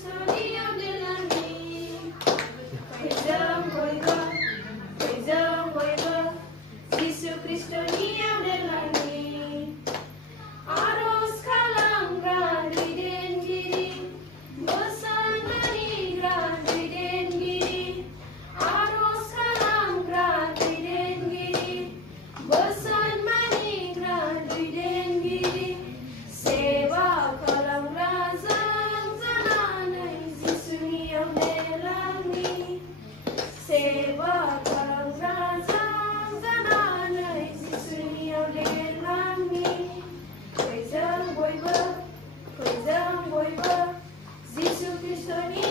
Kristoniam delani. Koizang koiba, Yesus Kristoniam delani. Aros kalangran widen giri, bosan manigran widen giri. Aros kalangran widen giri, bosan manigran widen giri. Sewa kalangran zananay Yesusniam delani. Sewa kalangran zananay Yesusniam delani. Koizang boiba, Yesus Kristoniam